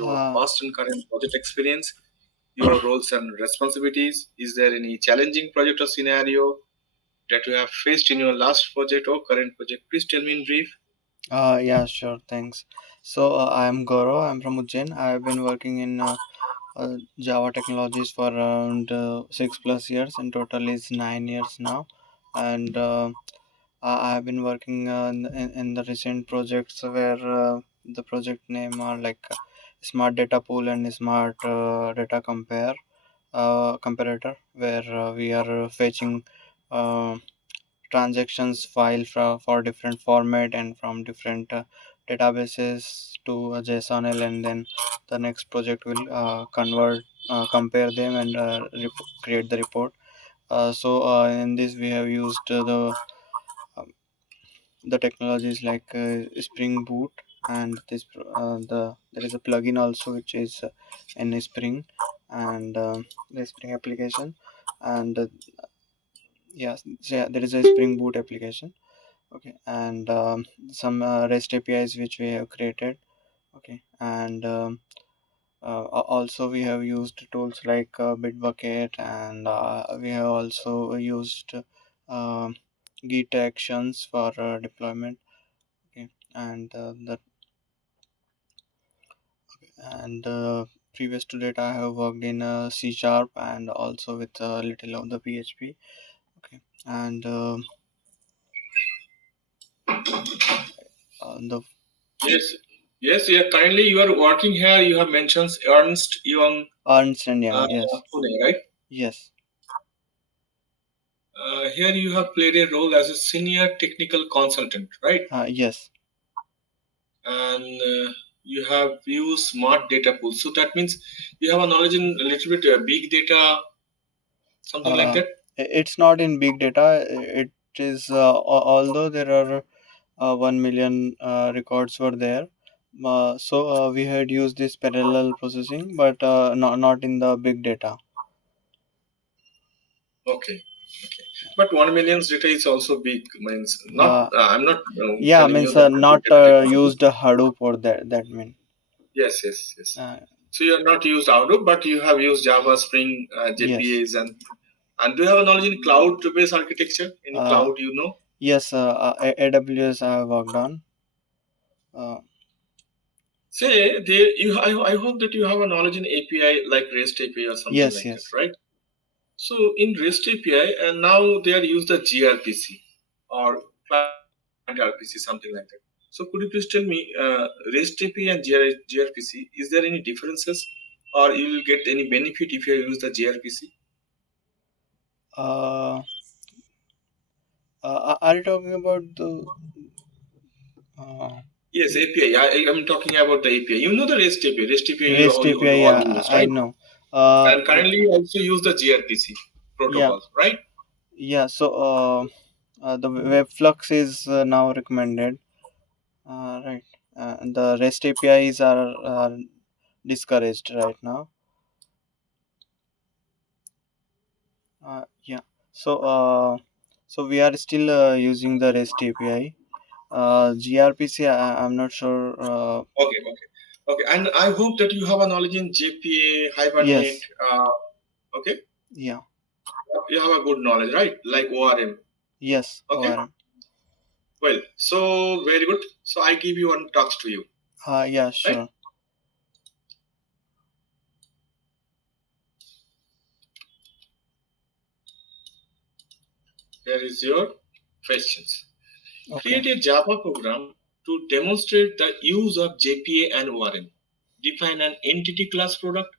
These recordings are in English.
your Uh, past and current project experience, your roles and responsibilities. Is there any challenging project or scenario that you have faced in your last project or current project? Please tell me in brief. yeah, sure, thanks. So, I'm Goro. I'm from Ujjain. I've been working in Java technologies for around 6 plus years. In total, is 9 years now, and I've been working in the recent projects where the project name are like Smart Data Pool and Smart Data Comparator, where we are fetching. Uh, Transactions file for different format and from different databases to a JSON-L, and then the next project will compare them and create the report. In this we have used um, the technologies like Spring Boot, and there is a plugin also which is in Spring, and the Spring application, and there is a Spring Boot application. Okay, and some REST APIs which we have created. Okay, and also we have used tools like Bitbucket, and we have also used uh, Git actions for deployment. Okay, and and previous to that I have worked in C Sharp and also with a little of the PHP. Okay, and the Yes, yes, yeah. Currently, you are working here. You have mentioned Ernst Young, Ernst and Young, yes, Pune, right? yes, Here you have played a role as a senior technical consultant, right? yes. And you have used smart data pools. So that means you have a knowledge in a little bit big data, something like Uh, that. it's not in big data. It is although there are 1 million records were there. We had used this parallel processing, but not in the big data. Okay, okay. But 1 million's data is also big. Means not. Uh, I'm not yeah, telling you means that the big not data technology. used Hadoop or that mean. Yes, yes, yes. Uh, So you have not used Outlook, but you have used Java, Spring, yes. JPAs, and do you have a knowledge in cloud-based architecture? Any Uh, cloud, you know? yes. AWS I have worked on. Uh, Say, they, you. I hope that you have a knowledge in API like REST API or something yes. like that, Yes. right? So in REST API, and now they are used the gRPC or client RPC, something like that. So could you please tell me, REST API and gRPC, is there any differences, or you will get any benefit if you use the gRPC? Uh, are you talking about the? Uh, Yes, API. I'm talking about the API. You know the REST API. REST API you REST all, you API, all yeah, use, I right? know. And currently you also use the gRPC Yeah, protocols, right? yeah. The Webflux is now recommended, right? And the REST APIs are discouraged right now. Yeah. So, we are still using the REST API. gRPC, I'm not sure. Okay, okay, okay. And I hope that you have a knowledge in JPA, Hibernate. Yes. Okay, Yeah. you have a good knowledge, right? Like ORM. Yes. Okay, ORM. well, so very good. So I give you one task to you, Yeah. right? Sure. Here is your questions. Okay. Create a Java program to demonstrate the use of JPA and ORM. Define an entity class product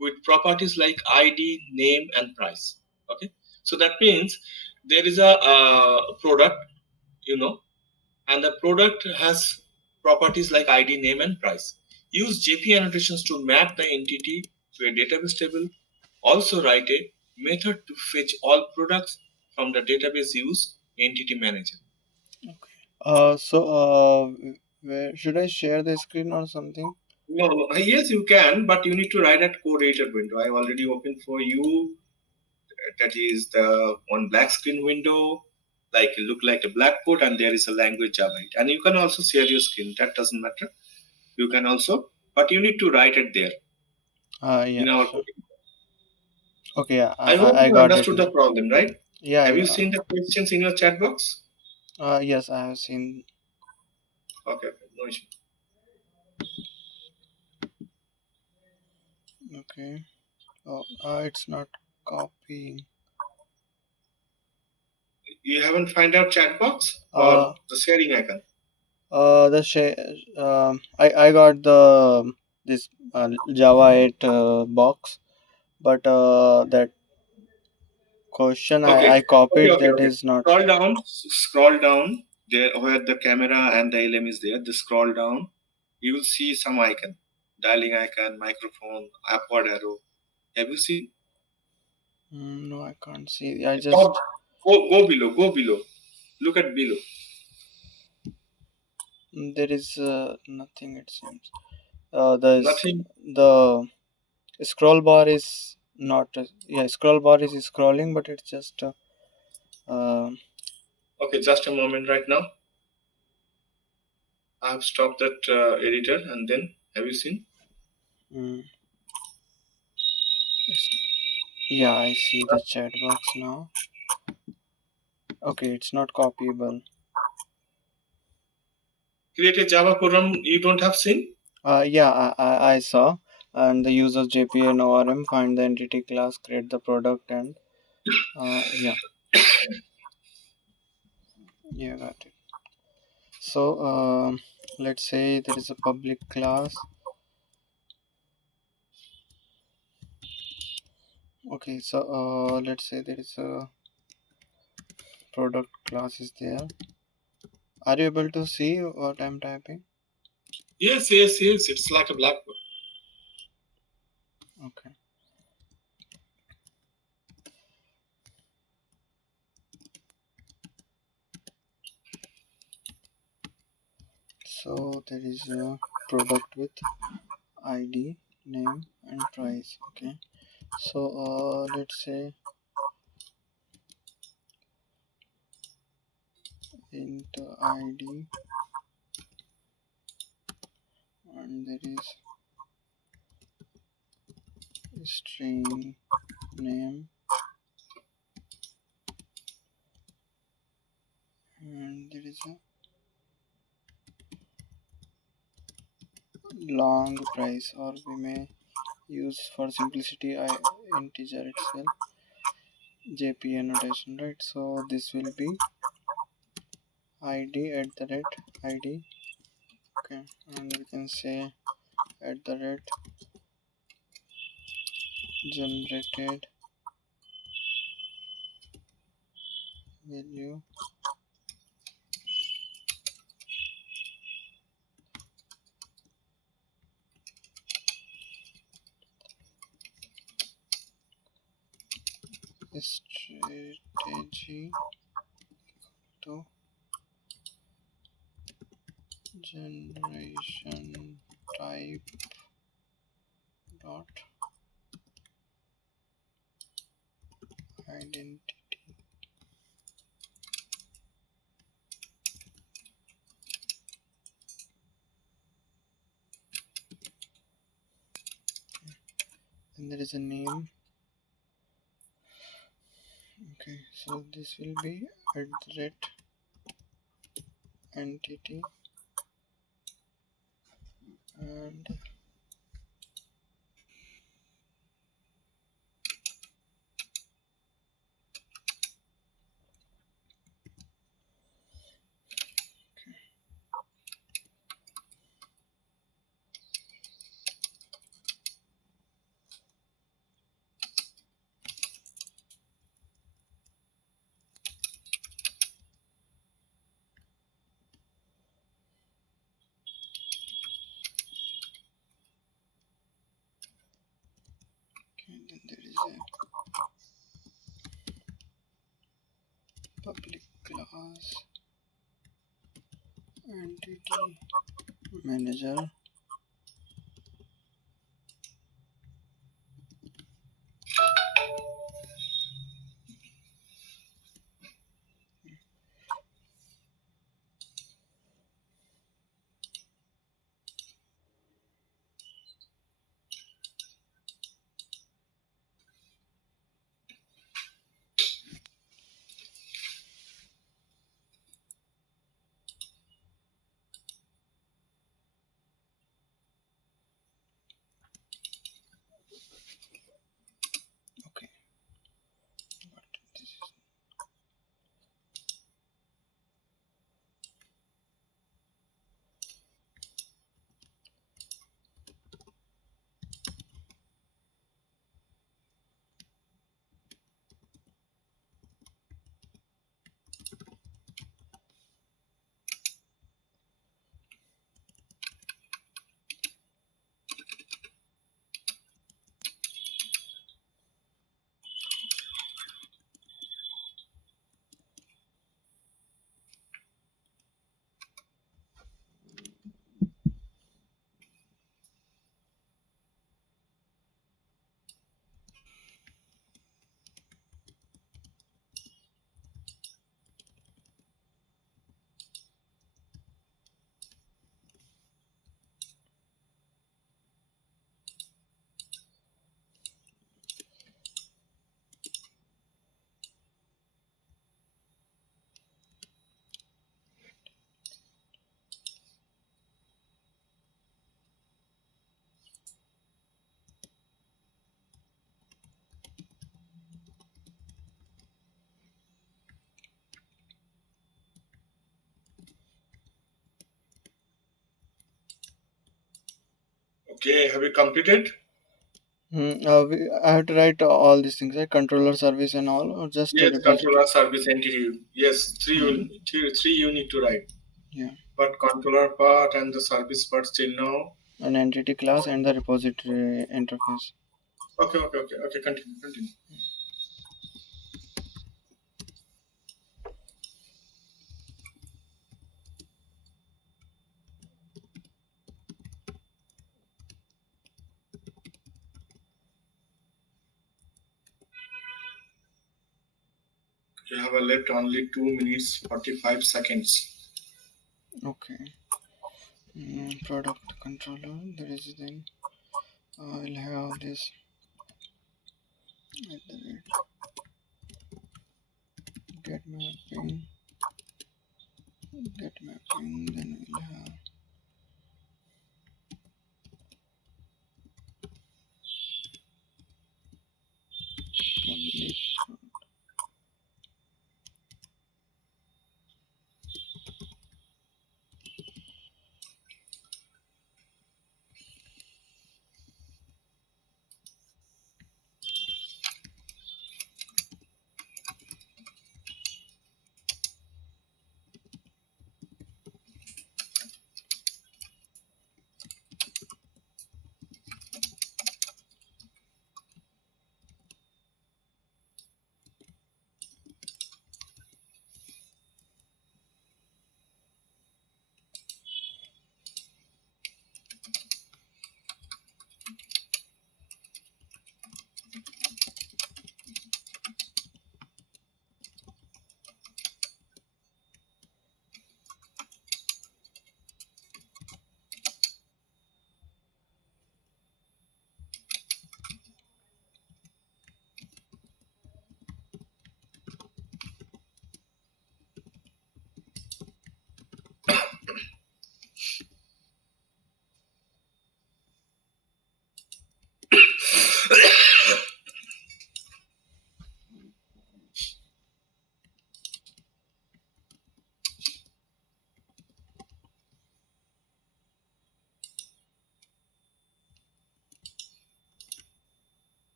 with properties like ID, name, and price. Okay, so that means there is a product, you know, and the product has properties like ID, name, and price. Use JP annotations to map the entity to a database table. Also write a method to fetch all products from the database use entity manager. Where should I share the screen or something? No, yes, you can, but you need to write at code editor window. I already opened for you. That is the one black screen window, like look like a blackboard, and there is a language Java. And you can also share your screen. That doesn't matter. You can also but you need to write it there in Yeah, our sure. coding. Okay, yeah, I hope I you got it understood now. the problem, right? Yeah, Have you yeah. seen the questions in your chat box? Yes, I have seen. Okay, okay, no issue. Okay. Oh, it's not copying. You haven't find out chat box or Uh, the sharing icon? the I got the this Java 8 box, but that question Okay, I okay, copied okay, that okay. is not. Scroll down there where the camera and the LM is there. Just scroll down. You will see some icon, dialing icon, microphone, upward arrow. Have you seen? No, I can't see. I Stop. just Go below. Go below. Look at below. there is nothing. It seems. There's Nothing. the scroll bar is not. Yeah, scroll bar is scrolling, but it's just. Uh, Okay, just a moment right now. I have stopped that editor and then have you seen? mm, it's, yeah, I see the chat box now. Okay, it's not copyable. Create a Java program you don't have seen? Yeah, I saw. And the use of JPA and ORM, find the entity class, create the product, and yeah, yeah, got it. So let's say there is a public class. Okay, so let's say there is a product class is there. Are you able to see what I'm typing? Yes, yes, yes. It's like a blackboard. Okay. So there is a product with ID, name, and price. Okay. So let's say int ID, and there is string name, and there is a long price, or we may use for simplicity integer itself, JPA notation, right? So this will be ID at the rate ID. Okay, and we can say at the rate generated value strategy to generation type dot identity. And there is a name. Okay, so this will be at the rate entity, and okay, then there is a public class entity manager. Okay, have you completed? I have to write all these things, right? Controller service and all, or just a Yes, repository. controller service entity. Yes, Hmm. three you need to write. Yeah, But controller part and the service part still no. an entity class and the repository interface. Okay. Continue. You have left only 2 minutes 45 seconds. Okay. Product controller. There is then I'll have this at the rate get mapping, get mapping. Then we'll have public.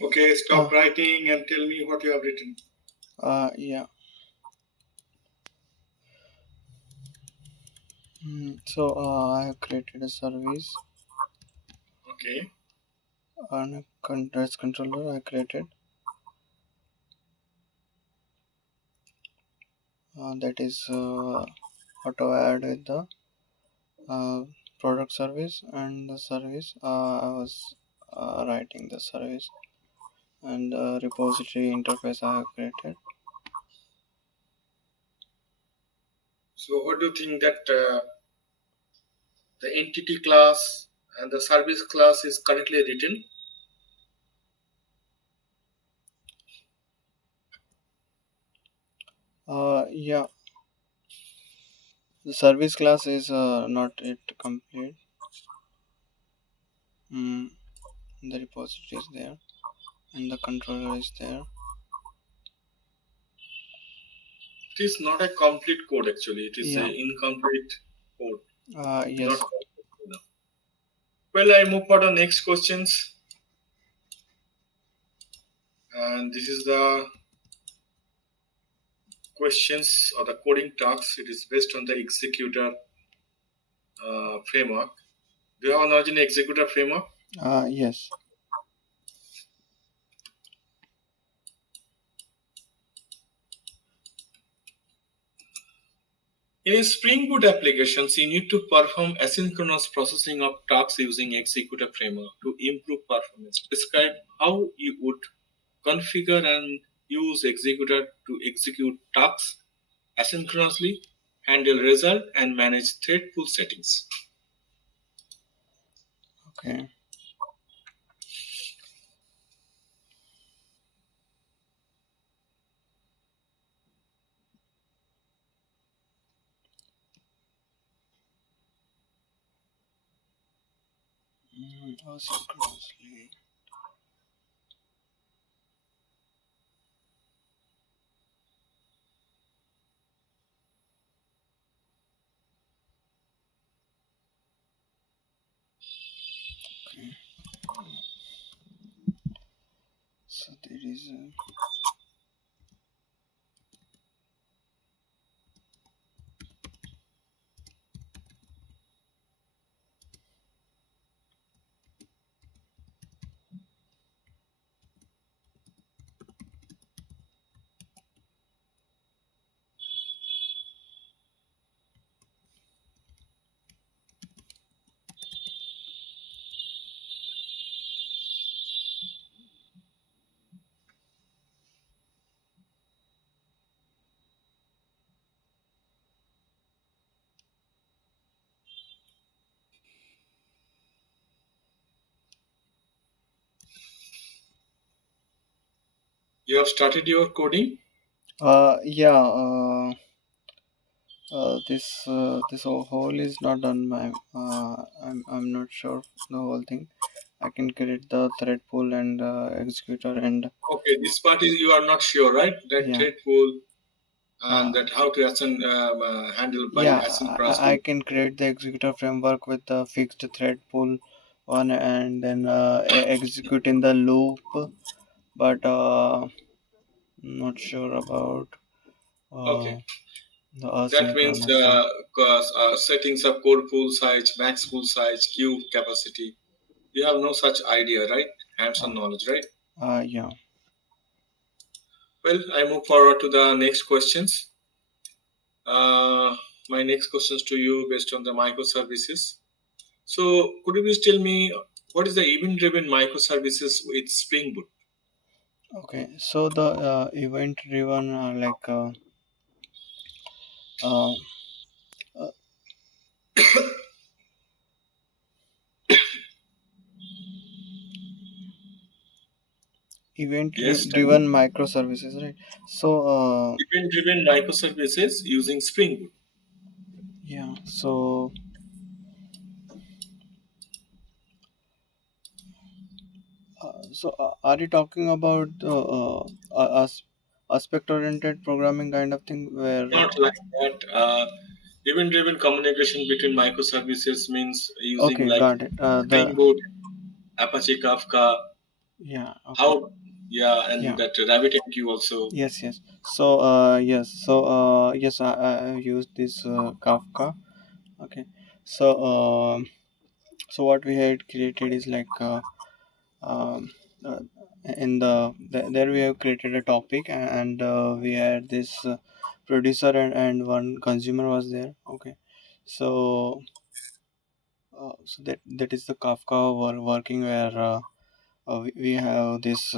Okay, stop uh, writing and tell me what you have written. yeah. So I have created a service Okay. and a contrast controller I created that is auto add with the uh, product service and the service I was writing the service and the repository interface I have created. So, what do you think that the entity class and the service class is correctly written? Yeah, the service class is not yet complete. Mm, the repository is there and the controller is there. It is not a complete code actually. It is Yeah. a incomplete code, not Yes. complete code. Well, I move for the next questions, and this is the questions or the coding tasks. It is based on the executor framework. Do you have knowledge in executor framework? Yes. In Spring Boot applications, you need to perform asynchronous processing of tasks using executor framework to improve performance. Describe how you would configure and use executor to execute tasks asynchronously, handle result, and manage thread pool settings. Okay. Asynchronously. Okay. So there is a, You have started your coding. yeah. This whole is not done by. I'm not sure the whole thing. I can create the thread pool and executor and Okay, this part is you are not sure, right? That yeah. thread pool and Uh, that how to handle by yeah, I asynchronously. can create the executor framework with the fixed thread pool on and then execute in the loop, but not sure about uh, Okay, the that means asynchronous one. settings of core pool size, max pool size, queue capacity. You have no such idea, right? Uh, Hands-on knowledge, right? yeah. Well, I move forward to the next questions. Uh, my next questions to you based on the microservices. So, could you please tell me what is the event-driven microservices with Spring Boot? Okay. So the event driven uh, uh, Yes, tell me. driven microservices, right? So Event-driven microservices using Spring Boot. yeah. So are you talking about aspect oriented programming kind of thing where Not like that. Event-driven communication between microservices means using okay, like got it. Spring Boot, Apache Kafka. Yeah. Okay. How? Yeah, and Yeah. that RabbitMQ also. Yes. Yes. So yes. So yes, I used this Kafka. Okay. So so what we had created is like um, uh, in there we have created a topic, and we had this producer and one consumer was there. Okay. So so that is the Kafka working where we have this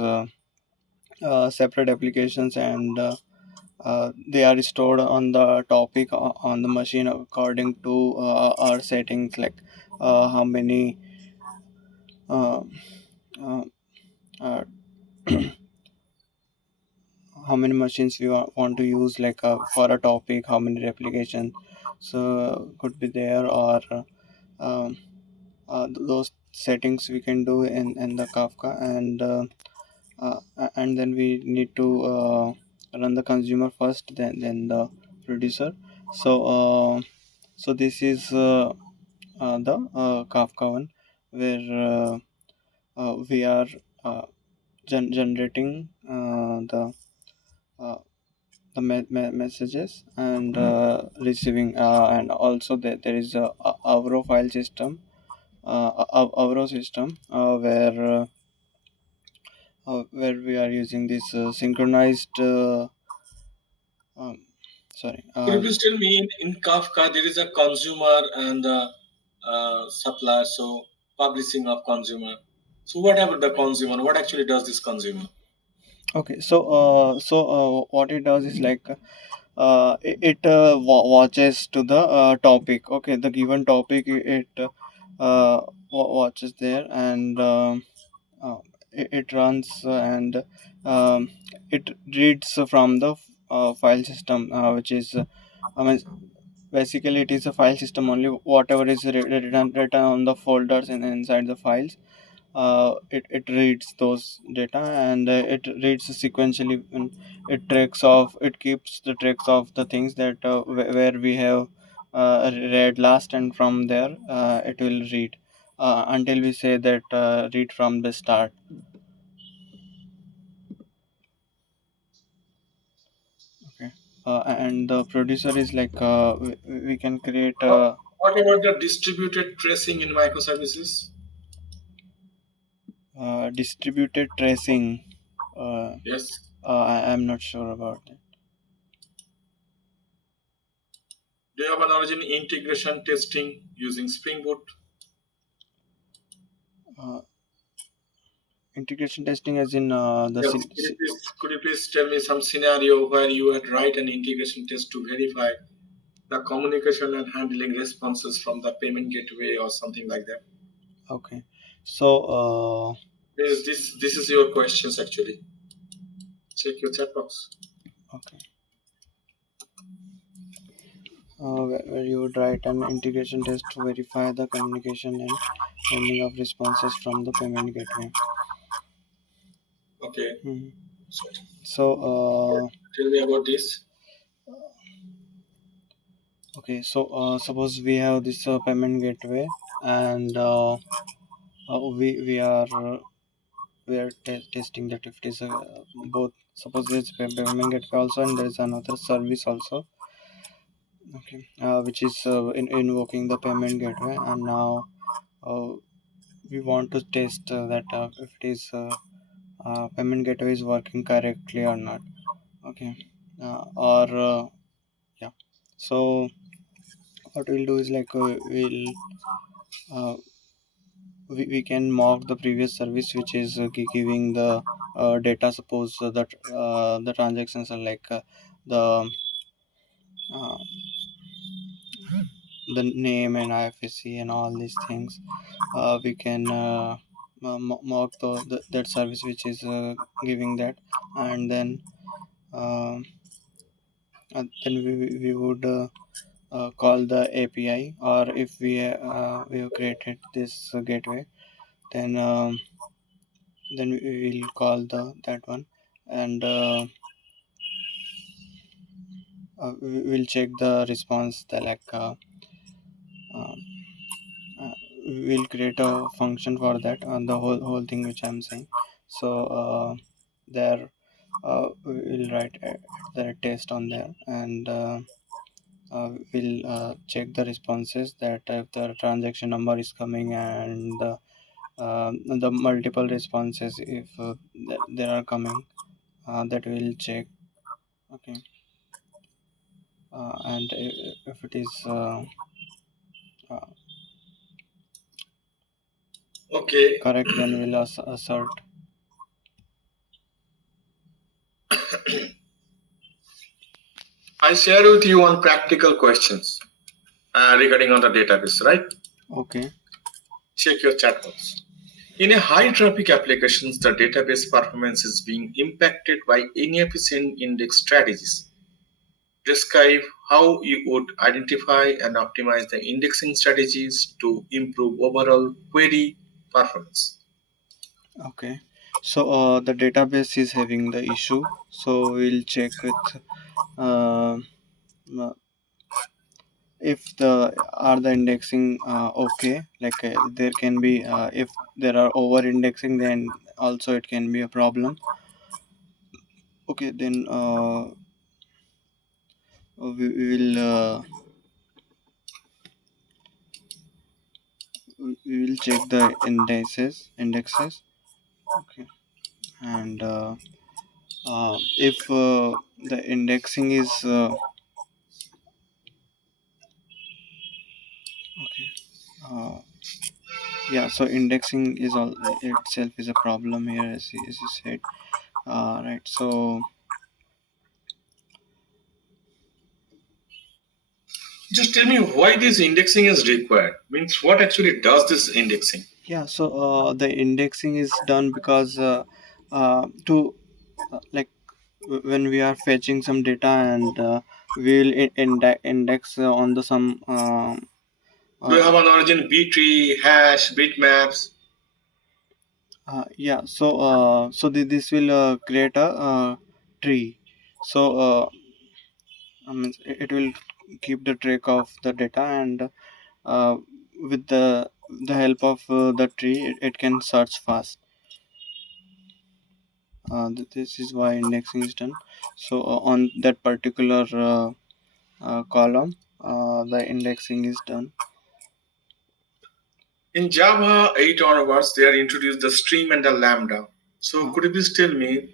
separate applications, and they are stored on the topic on the machine according to our settings, like how many uh, uh, uh, how many machines we want to use, like for a topic, how many replication so could be there, or um, those settings we can do in the Kafka, and then we need to run the consumer first, then the producer. So so this is the Kafka one, where we are uh, generating uh, the messages, and receiving, and also there is a Avro file system, Avro system, where we are using this synchronized um, sorry Could you please tell me in Kafka there is a consumer and a supplier, so publishing of consumer. So what about the consumer? What actually does this consumer? okay. So what it does is like it watches to the topic. Okay, the given topic, it watches there, and uh, it runs, and um, it reads from the file system, which is I mean, basically it is a file system only. Whatever is written on the folders and inside the files, it reads those data, and it reads sequentially, and it keeps the tracks of the things that where we have read last, and from there it will read until we say that read from the start. Okay. And the producer is like we can create What, what about the distributed tracing in microservices? distributed tracing. uh, Yes. I'm not sure about that. Do you have an origin integration testing using Spring Boot? uh, Integration testing as in Yes. Could you please tell me some scenario where you would write an integration test to verify the communication and handling responses from the payment gateway or something like that? Okay. So This is your questions actually. Check your chat box. okay. Where you would write an integration test to verify the communication and handling of responses from the payment gateway. Okay. Mhm. So So tell me about this. okay. So suppose we have this payment gateway, and we are testing that if it is both. Suppose there's payment gateway also, and there is another service also. Okay, which is invoking the payment gateway, and now uh, we want to test that if it is payment gateway is working correctly or not. Okay. Or yeah. So what we'll do is like uh, we can mock the previous service, which is giving the data. Suppose that the transactions are like the uh, the name and IFSC and all these things. We can mock that service which is giving that, and then we would call the API, or if we have created this gateway, then we will call the that one, and we will check the response, the like uh, uh, we'll create a function for that on the whole thing which I'm saying. So there we'll write the test on there, and we'll check the responses, that if the transaction number is coming, and the multiple responses, if they are coming, that we'll check. Okay. And if it is uh, Okay. correct, then we'll assert. I share with you one practical questions regarding on the database, right? Okay. Check your chat box. In a high traffic applications, the database performance is being impacted by inefficient index strategies. Describe how you would identify and optimize the indexing strategies to improve overall query performance. Okay. So the database is having the issue. So we'll check with uh, uh, if the indexing okay. Like there can be if there are over indexing, then also it can be a problem. Okay, then we will we will check the indexes. Okay. And if the indexing is okay, yeah, so indexing is all itself is a problem here, as you said, right? So Just tell me why this indexing is required. Means what actually does this indexing? yeah, so the indexing is done because to like when we are fetching some data, and we'll index on the some Do you uh, have an origin B tree, hash, bitmaps? yeah, so this will create a tree. So it will keep the track of the data, and uh, with the help of the tree, it can search fast. This is why indexing is done. So on that particular column, the indexing is done. In Java 8 onwards, they are introduced the stream and the lambda. So uh, could you please tell me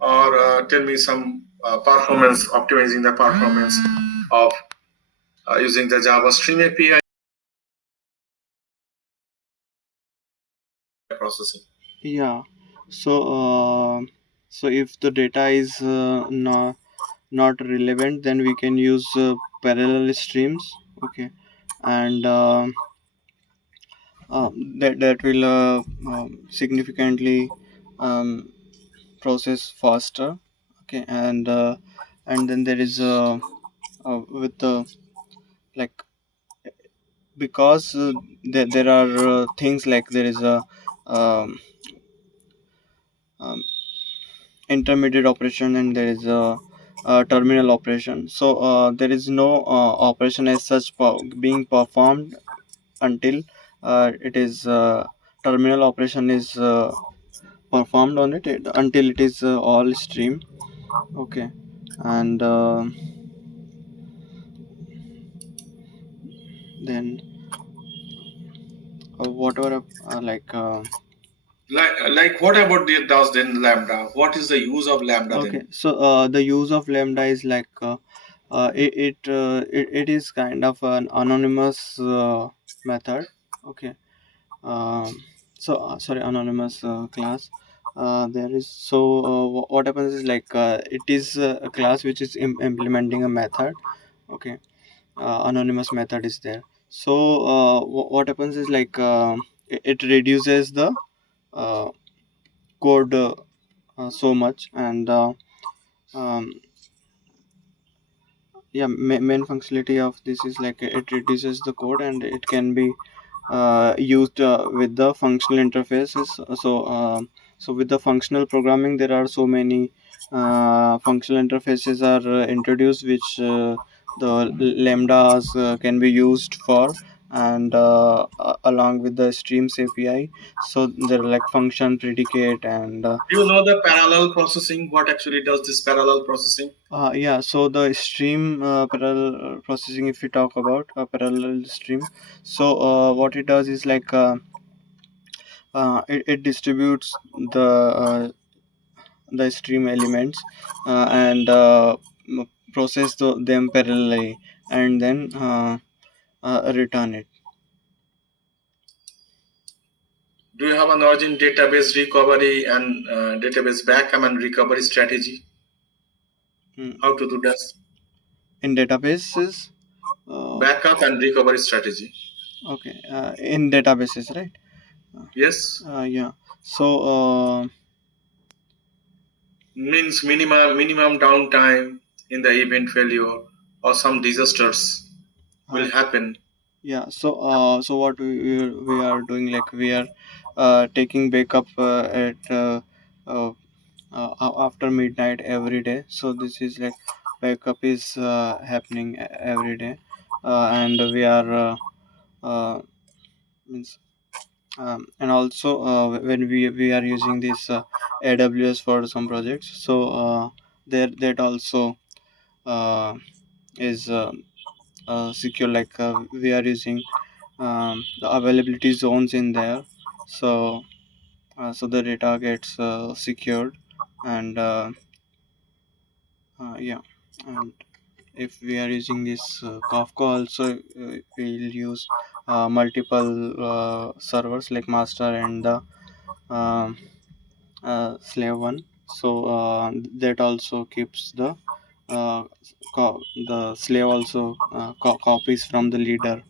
or tell me some performance, optimizing the performance of using the Java Stream API processing? yeah, so so if the data is not relevant, then we can use parallel streams. Okay. And that will significantly um, process faster. Okay. And then there is with the like, because there are things like there is a um, um, intermediate operation, and there is a terminal operation. So there is no operation as such being performed until it is terminal operation is performed on until it is all stream. Okay. And then whatever Like what about the does then lambda? What is the use of lambda okay, then? so the use of lambda is like it is kind of an anonymous method. Okay. um, so sorry, anonymous class. There is so what happens is like it is a class which is implementing a method. Okay. Anonymous method is there. So what happens is like it reduces the uh, code so much. And um, yeah, main functionality of this is like it reduces the code, and it can be used with the functional interfaces. So with the functional programming, there are so many functional interfaces are introduced, which the lambdas can be used for. and along with the streams API. So they're like function, predicate, and Do you know the parallel processing? What actually does this parallel processing? yeah. So the stream parallel processing, if we talk about a parallel stream, so what it does is like it distributes the stream elements and process them parallelly, and then return it. Do you have a knowledge in database recovery and database backup and recovery strategy? Mm. How to do that? In databases, Backup and recovery strategy. okay, in databases, right? Yes, Yeah. So means minimum downtime in the event failure or some disasters will uh, happen. yeah. So so what we are doing, like we are taking backup at uh, after midnight every day. So this is like backup is happening every day, and we are means and also when we are using this AWS for some projects. So there that also uh, is secure. Like we are using the availability zones in there. So so the data gets secured, and yeah. And if we are using this Kafka also, we'll use multiple servers like master and the um, slave one. So that also keeps the slave also copies from the leader.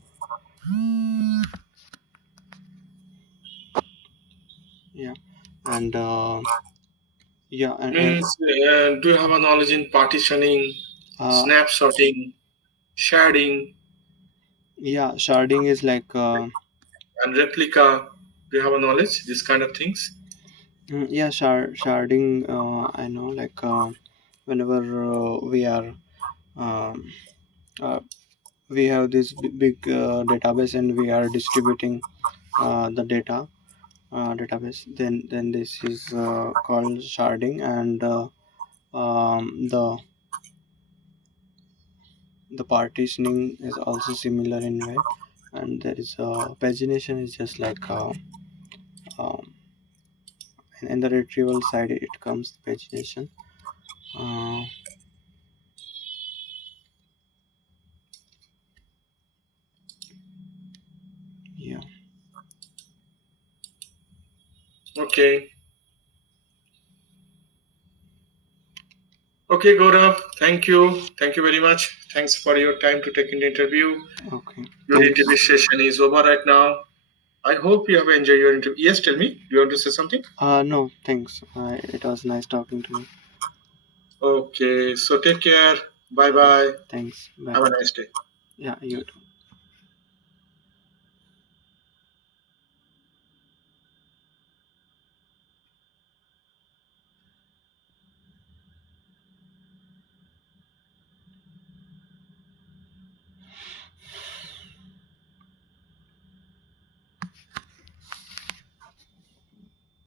Yeah. And yeah and Means do you have a knowledge in partitioning, uh, snapshotting, sharding, yeah, sharding is like and replica? Do you have a knowledge this kind of things? yeah, sharding, I know, like whenever we are um, uh, we have this big database and we are distributing the database, then this is called sharding. And the partitioning is also similar in way. And there is pagination is just like um, in the retrieval side it comes pagination. uh, yeah. Okay. Okay, Gaurav. Thank you. Thank you very much. Thanks for your time to take in the interview. Okay, Your thanks. interview session is over right now. I hope you have enjoyed your interview. Yes, tell me. Do you want to say something? No, thanks. It was nice talking to you. Okay, so take care. Bye bye. Thanks. Bye. Have a nice day. Yeah, you too.